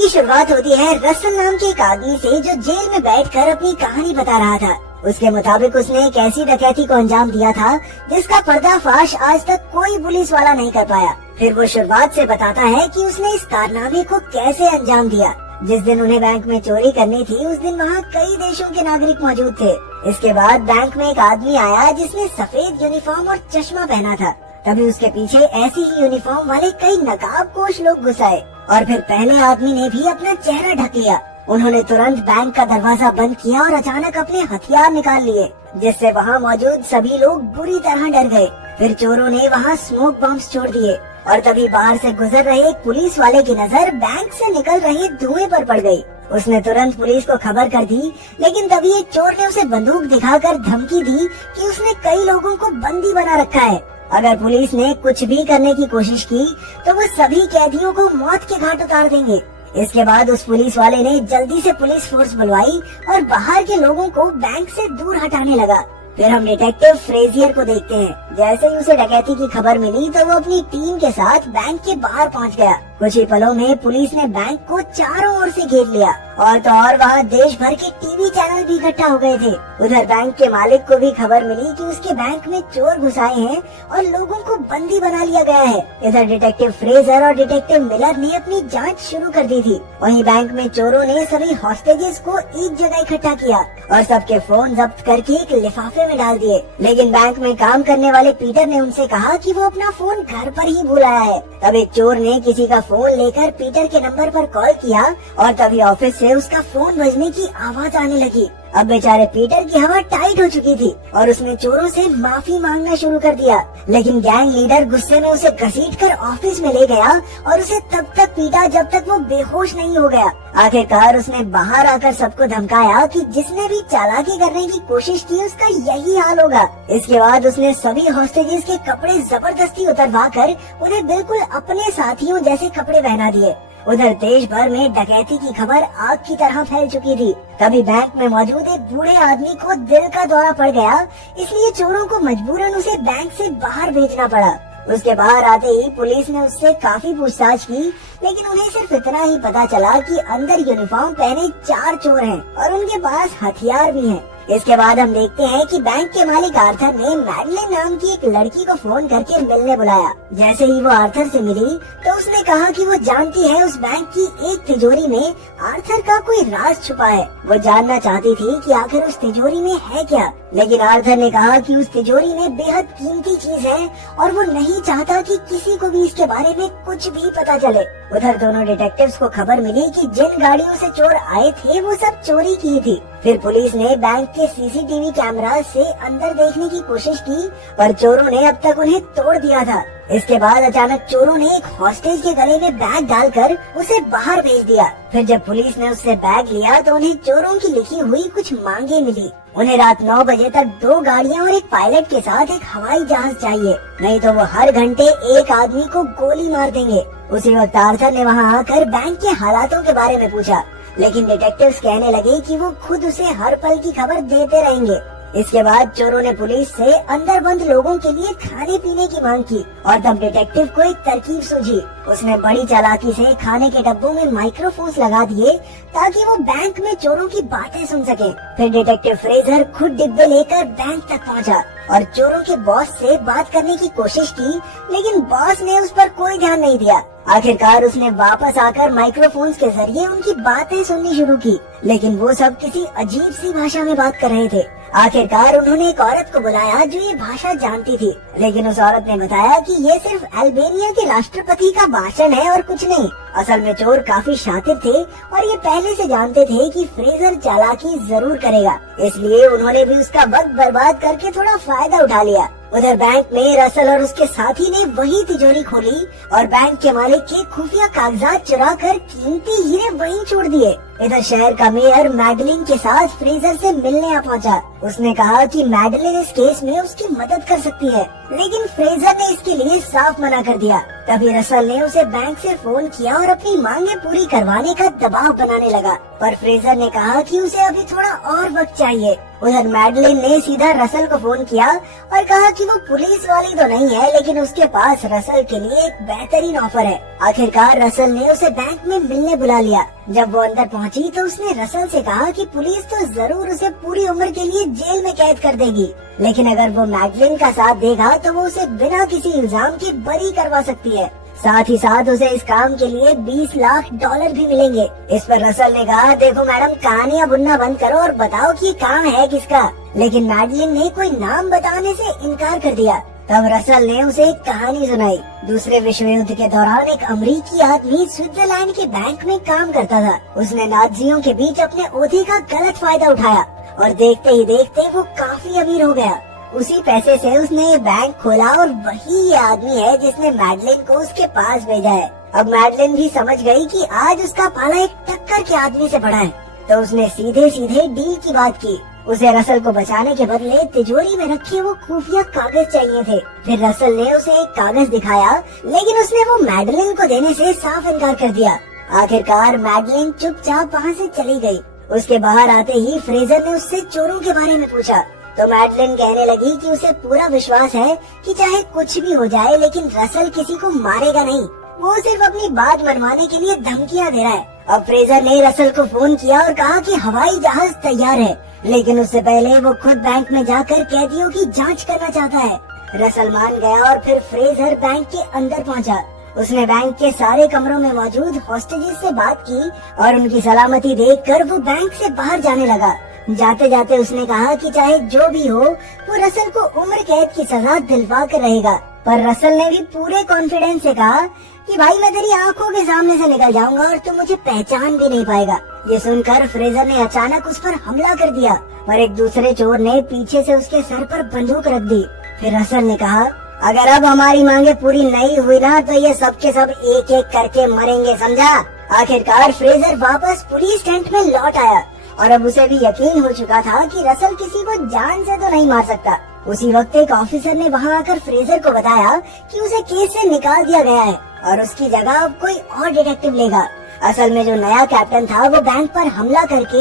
की शुरुआत होती है रसल नाम के एक आदमी से जो जेल में बैठकर अपनी कहानी बता रहा था। उसके मुताबिक उसने एक ऐसी डकैती को अंजाम दिया था जिसका पर्दाफाश आज तक कोई पुलिस वाला नहीं कर पाया। फिर वो शुरुआत से बताता है कि उसने इस कारनामे को कैसे अंजाम दिया। जिस दिन उन्हें बैंक में चोरी करनी थी उस दिन वहाँ कई देशों के नागरिक मौजूद थे। इसके बाद बैंक में एक आदमी आया जिसने सफेद यूनिफॉर्म और चश्मा पहना था। तभी उसके पीछे ऐसी ही यूनिफॉर्म वाले कई नकाबपोश लोग घुस आए और फिर पहले आदमी ने भी अपना चेहरा ढक लिया। उन्होंने तुरंत बैंक का दरवाजा बंद किया और अचानक अपने हथियार निकाल लिए, जिससे वहाँ मौजूद सभी लोग बुरी तरह डर गए। फिर चोरों ने वहाँ स्मोक बॉम्ब्स छोड़ दिए और तभी बाहर से गुजर रहे एक पुलिस वाले की नजर बैंक से निकल रहे धुएं पर पड़ गई। उसने तुरंत पुलिस को खबर कर दी, लेकिन तभी एक चोर ने उसे बंदूक दिखाकर धमकी दी कि उसने कई लोगों को बंदी बना रखा है। अगर पुलिस ने कुछ भी करने की कोशिश की तो वो सभी कैदियों को मौत के घाट उतार देंगे। इसके बाद उस पुलिस वाले ने जल्दी से पुलिस फोर्स बुलवाई और बाहर के लोगों को बैंक से दूर हटाने लगा। फिर हम डिटेक्टिव फ्रेजियर को देखते हैं। जैसे ही उसे डकैती की खबर मिली तो वो अपनी टीम के साथ बैंक के बाहर पहुंच गया। कुछ ही पलों में पुलिस ने बैंक को चारों ओर से घेर लिया और तो और वहाँ देश भर के टीवी चैनल भी इकट्ठा हो गए थे। उधर बैंक के मालिक को भी खबर मिली कि उसके बैंक में चोर घुस आए हैं और लोगों को बंदी बना लिया गया है। इधर डिटेक्टिव फ्रेजर और डिटेक्टिव मिलर ने अपनी जांच शुरू कर दी थी। वहीं बैंक में चोरों ने सभी हॉस्टेजेस को एक जगह इकट्ठा किया और सबके फोन जब्त करके एक लिफाफे में डाल दिए। लेकिन बैंक में काम करने वाले पीटर ने उनसे कहा कि वो अपना फोन घर पर ही भूल आया है। तब एक चोर ने किसी का फोन लेकर पीटर के नंबर पर कॉल किया और तभी ऑफिस से उसका फोन बजने की आवाज आने लगी। अब बेचारे पीटर की हवा टाइट हो चुकी थी और उसने चोरों से माफी मांगना शुरू कर दिया। लेकिन गैंग लीडर गुस्से में उसे घसीटकर ऑफिस में ले गया और उसे तब तक पीटा जब तक वो बेहोश नहीं हो गया। आखिरकार उसने बाहर आकर सबको धमकाया कि जिसने भी चालाकी करने की कोशिश की उसका यही हाल होगा। इसके बाद उसने सभी हॉस्टेजेस के कपड़े जबरदस्ती उतरवा कर उन्हें बिल्कुल अपने साथियों जैसे कपड़े पहना दिए। उधर देश भर में डकैती की खबर आग की तरह फैल चुकी थी। तभी बैंक में मौजूद एक बूढ़े आदमी को दिल का दौरा पड़ गया, इसलिए चोरों को मजबूरन उसे बैंक से बाहर भेजना पड़ा। उसके बाहर आते ही पुलिस ने उससे काफी पूछताछ की, लेकिन उन्हें सिर्फ इतना ही पता चला कि अंदर यूनिफॉर्म पहने 4 चोर हैं और उनके पास हथियार भी हैं। इसके बाद हम देखते हैं कि बैंक के मालिक आर्थर ने मैडलिन नाम की एक लड़की को फोन करके मिलने बुलाया। जैसे ही वो आर्थर से मिली तो उसने कहा कि वो जानती है उस बैंक की एक तिजोरी में आर्थर का कोई राज छुपा है। वो जानना चाहती थी कि आखिर उस तिजोरी में है क्या, लेकिन आर्थर ने कहा कि उस तिजोरी में बेहद कीमती चीज है और वो नहीं चाहता कि किसी को भी इसके बारे में कुछ भी पता चले। उधर दोनों डिटेक्टिव्स को खबर मिली कि जिन गाड़ियों से चोर आए थे वो सब चोरी की थी। फिर पुलिस ने बैंक के सीसीटीवी कैमरा से अंदर देखने की कोशिश की पर चोरों ने अब तक उन्हें तोड़ दिया था। इसके बाद अचानक चोरों ने एक हॉस्टेज के गले में बैग डालकर उसे बाहर भेज दिया। फिर जब पुलिस ने उससे बैग लिया तो उन्हें चोरों की लिखी हुई कुछ मांगे मिली। उन्हें रात 9 बजे तक 2 गाड़ियां और एक पायलट के साथ एक हवाई जहाज चाहिए, नहीं तो वो हर घंटे एक आदमी को गोली मार देंगे। उसी वक्त आर्थर ने वहां आकर बैंक के हालातों के बारे में पूछा, लेकिन डिटेक्टिव्स कहने लगे कि वो खुद उसे हर पल की खबर देते रहेंगे। इसके बाद चोरों ने पुलिस से अंदर बंद लोगों के लिए खाने पीने की मांग की और तब डिटेक्टिव को एक तरकीब सूझी। उसने बड़ी चालाकी से खाने के डब्बों में माइक्रोफोन्स लगा दिए ताकि वो बैंक में चोरों की बातें सुन सके। फिर डिटेक्टिव फ्रेजर खुद डिब्बे लेकर बैंक तक पहुंचा और चोरों के बॉस से बात करने की कोशिश की, लेकिन बॉस ने उस पर कोई ध्यान नहीं दिया। आखिरकार उसने वापस आकर माइक्रोफोन्स के जरिए उनकी बातें सुननी शुरू की, लेकिन वो सब किसी अजीब सी भाषा में बात कर रहे थे। आखिरकार उन्होंने एक औरत को बुलाया जो ये भाषा जानती थी, लेकिन उस औरत ने बताया कि ये सिर्फ अल्बेनिया के राष्ट्रपति का भाषण है और कुछ नहीं। असल में चोर काफी शातिर थे और ये पहले से जानते थे कि फ्रेजर चालाकी जरूर करेगा, इसलिए उन्होंने भी उसका वक्त बर्बाद करके थोड़ा फायदा उठा लिया। उधर बैंक में रसल और उसके साथी ने वही तिजोरी खोली और बैंक के मालिक के खुफिया कागजात चुरा कर कीमती हीरे वहीं छोड़ दिए। इधर शहर का मेयर मैडलिन के साथ फ्रेजर से मिलने आ पहुंचा। उसने कहा कि मैडलिन इस केस में उसकी मदद कर सकती है, लेकिन फ्रेजर ने इसके लिए साफ मना कर दिया। तभी रसल ने उसे बैंक से फोन किया और अपनी मांगे पूरी करवाने का दबाव बनाने लगा, पर फ्रेजर ने कहा कि उसे अभी थोड़ा और वक्त चाहिए। उधर मैडलिन ने सीधा रसल को फोन किया और कहा कि वो पुलिस वाली तो नहीं है, लेकिन उसके पास रसल के लिए एक बेहतरीन ऑफर है। आखिरकार रसल ने उसे बैंक में मिलने बुला लिया। जब वो अंदर पहुंची तो उसने रसल से कहा कि पुलिस तो जरूर उसे पूरी उम्र के लिए जेल में कैद कर देगी, लेकिन अगर वो मैडलिन का साथ देगा तो वो उसे बिना किसी इल्जाम के बरी करवा सकती है। साथ ही साथ उसे इस काम के लिए $20 लाख भी मिलेंगे। इस पर रसल ने कहा, देखो मैडम, कहानियां बुनना बंद करो और बताओ कि काम है किसका। लेकिन मैडलिन ने कोई नाम बताने से इनकार कर दिया। तब रसल ने उसे एक कहानी सुनाई। दूसरे विश्व युद्ध के दौरान एक अमेरिकी आदमी स्विट्जरलैंड के बैंक में काम करता था। उसने नाज़ियों के बीच अपने ओहदे का गलत फायदा उठाया और देखते ही देखते वो काफी अमीर हो गया। उसी पैसे से उसने ये बैंक खोला और वही ये आदमी है जिसने मैडलिन को उसके पास भेजा है। अब मैडलिन भी समझ गई कि आज उसका पाला एक टक्कर के आदमी से पड़ा है, तो उसने सीधे सीधे डील की बात की। उसे रसल को बचाने के बदले तिजोरी में रखे वो खुफिया कागज चाहिए थे। फिर रसल ने उसे एक कागज दिखाया, लेकिन उसने वो मैडलिन को देने से साफ इनकार कर दिया। आखिरकार मैडलिन चुपचाप वहाँ से चली गई। उसके बाहर आते ही फ्रेजर ने उससे चोरों के बारे में पूछा, तो मैडलिन कहने लगी कि उसे पूरा विश्वास है कि चाहे कुछ भी हो जाए, लेकिन रसल किसी को मारेगा नहीं। वो सिर्फ अपनी बात मनवाने के लिए धमकियां दे रहा है। अब फ्रेजर ने रसल को फोन किया और कहा कि हवाई जहाज तैयार है, लेकिन उससे पहले वो खुद बैंक में जाकर कैदियों की जांच करना चाहता है। रसल मान गया और फिर फ्रेजर बैंक के अंदर पहुंचा। उसने बैंक के सारे कमरों में मौजूद हॉस्टेजेस से बात की और उनकी सलामती देखकर वो बैंक से बाहर जाने लगा। जाते जाते उसने कहा कि चाहे जो भी हो, वो रसल को उम्र कैद की सजा दिलवा कर रहेगा। पर रसल ने भी पूरे कॉन्फिडेंस से कहा कि भाई, मैं तेरी आंखों के सामने से निकल जाऊंगा और तू मुझे पहचान भी नहीं पाएगा। ये सुनकर फ्रेजर ने अचानक उस पर हमला कर दिया, पर एक दूसरे चोर ने पीछे से उसके सर पर बंदूक रख दी। फिर रसल ने कहा, अगर अब हमारी मांगे पूरी नहीं हुई ना, तो ये सब के सब एक एक करके मरेंगे, समझा। आखिरकार फ्रेजर वापस पुलिस टेंट में लौट आया और अब उसे भी यकीन हो चुका था कि रसल किसी को जान से तो नहीं मार सकता। उसी वक्त एक ऑफिसर ने वहां आकर फ्रेजर को बताया कि उसे केस से निकाल दिया गया है और उसकी जगह अब कोई और डिटेक्टिव लेगा। असल में जो नया कैप्टन था वो बैंक पर हमला करके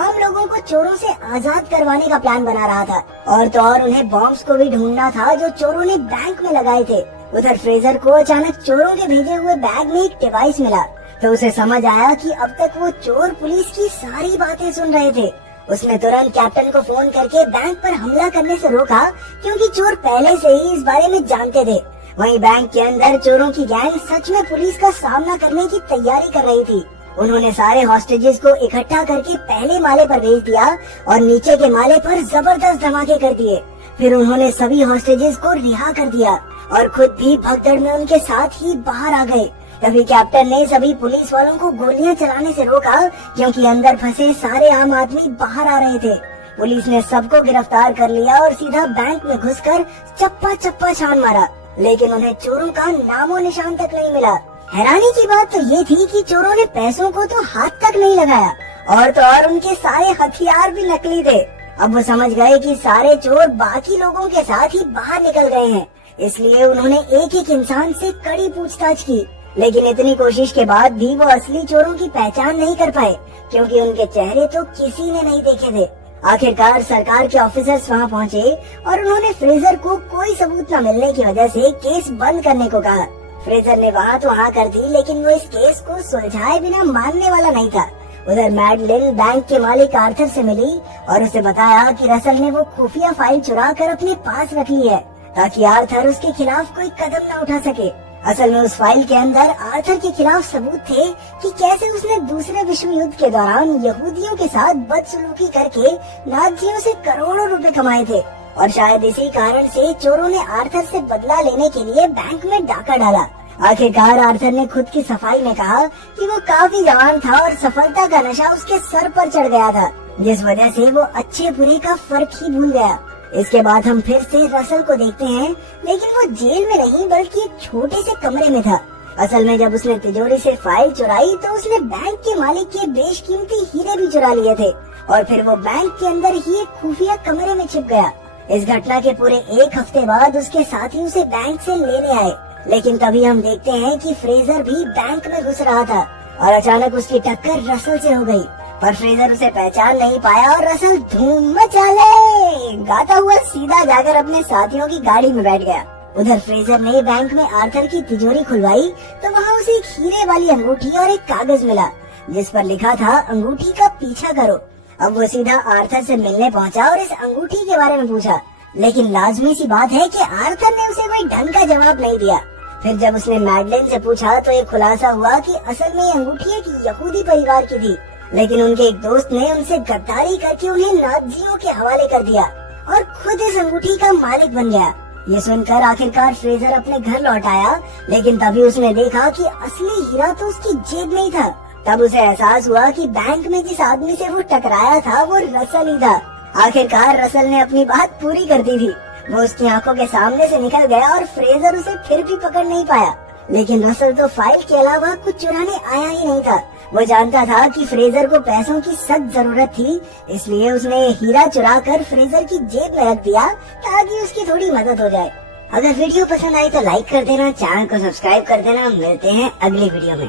आम लोगों को चोरों से आजाद करवाने का प्लान बना रहा था, और तो और उन्हें बॉम्ब्स को भी ढूंढना था जो चोरों ने बैंक में लगाए थे। उधर फ्रेजर को अचानक चोरों के भेजे हुए बैग में एक डिवाइस मिला, तो उसे समझ आया कि अब तक वो चोर पुलिस की सारी बातें सुन रहे थे। उसने तुरंत कैप्टन को फोन करके बैंक पर हमला करने से रोका, क्योंकि चोर पहले से ही इस बारे में जानते थे। वहीं बैंक के अंदर चोरों की गैंग सच में पुलिस का सामना करने की तैयारी कर रही थी। उन्होंने सारे हॉस्टेजेस को इकट्ठा करके पहले माले पर भेज दिया और नीचे के माले पर जबरदस्त धमाके कर दिए। फिर उन्होंने सभी हॉस्टेजेस को रिहा कर दिया और खुद भी भगदड़ में उनके साथ ही बाहर आ गए। तभी कैप्टन ने सभी पुलिस वालों को गोलियां चलाने से रोका, क्योंकि अंदर फंसे सारे आम आदमी बाहर आ रहे थे। पुलिस ने सबको गिरफ्तार कर लिया और सीधा बैंक में घुसकर चप्पा चप्पा छान मारा, लेकिन उन्हें चोरों का नामो निशान तक नहीं मिला। हैरानी की बात तो ये थी कि चोरों ने पैसों को तो हाथ तक नहीं लगाया, और तो और उनके सारे हथियार भी नकली थे। अब वो समझ गए कि सारे चोर बाकी लोगों के साथ ही बाहर निकल गए हैं, इसलिए उन्होंने एक एक इंसान से कड़ी पूछताछ की। लेकिन इतनी कोशिश के बाद भी वो असली चोरों की पहचान नहीं कर पाए, क्योंकि उनके चेहरे तो किसी ने नहीं देखे थे। आखिरकार सरकार के ऑफिसर्स वहां पहुंचे और उन्होंने फ्रेजर को कोई सबूत न मिलने की वजह से केस बंद करने को कहा। फ्रेजर ने वहां तो हाँ कर दी, लेकिन वो इस केस को सुलझाए बिना मानने वाला नहीं था। उधर मैडलिन बैंक के मालिक आर्थर से मिली और उसे बताया कि रसल ने वो खुफिया फाइल चुरा कर अपने पास रख ली है, ताकि आर्थर उसके खिलाफ कोई कदम न उठा सके। असल में उस फाइल के अंदर आर्थर के खिलाफ सबूत थे कि कैसे उसने दूसरे विश्व युद्ध के दौरान यहूदियों के साथ बदसलूकी करके नाज़ियों से करोड़ों रुपए कमाए थे, और शायद इसी कारण से चोरों ने आर्थर से बदला लेने के लिए बैंक में डाका डाला। आखिरकार आर्थर ने खुद की सफाई में कहा कि वो काफी जवान था और सफलता का नशा उसके सर पर चढ़ गया था, जिस वजह से वो अच्छे बुरे का फर्क ही भूल गया। इसके बाद हम फिर से रसल को देखते हैं, लेकिन वो जेल में नहीं बल्कि एक छोटे से कमरे में था। असल में जब उसने तिजोरी से फाइल चुराई तो उसने बैंक के मालिक के बेशकीमती हीरे भी चुरा लिए थे और फिर वो बैंक के अंदर ही एक खुफिया कमरे में छिप गया। इस घटना के पूरे 1 हफ्ते बाद उसके साथी उसे बैंक से लेने आए, लेकिन तभी हम देखते हैं कि फ्रेजर भी बैंक में घुस रहा था और अचानक उसकी टक्कर रसल से हो गई। पर फ्रेजर उसे पहचान नहीं पाया और रसल धूम मचा ले गाता हुआ सीधा जाकर अपने साथियों की गाड़ी में बैठ गया। उधर फ्रेजर ने बैंक में आर्थर की तिजोरी खुलवाई तो वहाँ उसे एक हीरे वाली अंगूठी और एक कागज मिला जिस पर लिखा था अंगूठी का पीछा करो। अब वो सीधा आर्थर से मिलने पहुँचा और इस अंगूठी के बारे में पूछा, लेकिन लाजमी सी बात है कि आर्थर ने उसे कोई ढंग का जवाब नहीं दिया। फिर जब उसने मैडलेन से पूछा तो ये खुलासा हुआ कि असल में ये अंगूठी एक यहूदी परिवार की थी, लेकिन उनके एक दोस्त ने उनसे गद्दारी करके उन्हें नाज़ियों के हवाले कर दिया और खुद इस अंगूठी का मालिक बन गया। ये सुनकर आखिरकार फ्रेजर अपने घर लौट आया, लेकिन तभी उसने देखा कि असली हीरा तो उसकी जेब में ही था। तब उसे एहसास हुआ कि बैंक में जिस आदमी से वो टकराया था वो रसल ही था। आखिरकार रसल ने अपनी बात पूरी कर दी थी। वो उसकी आंखों के सामने से निकल गया और फ्रेजर उसे फिर भी पकड़ नहीं पाया। लेकिन रसल तो फाइल के अलावा कुछ चुराने आया ही नहीं था। वो जानता था कि फ्रेजर को पैसों की सख्त जरूरत थी, इसलिए उसने हीरा चुरा कर फ्रेजर की जेब में रख दिया ताकि उसकी थोड़ी मदद हो जाए। अगर वीडियो पसंद आई तो लाइक कर देना, चैनल को सब्सक्राइब कर देना। मिलते हैं अगली वीडियो में।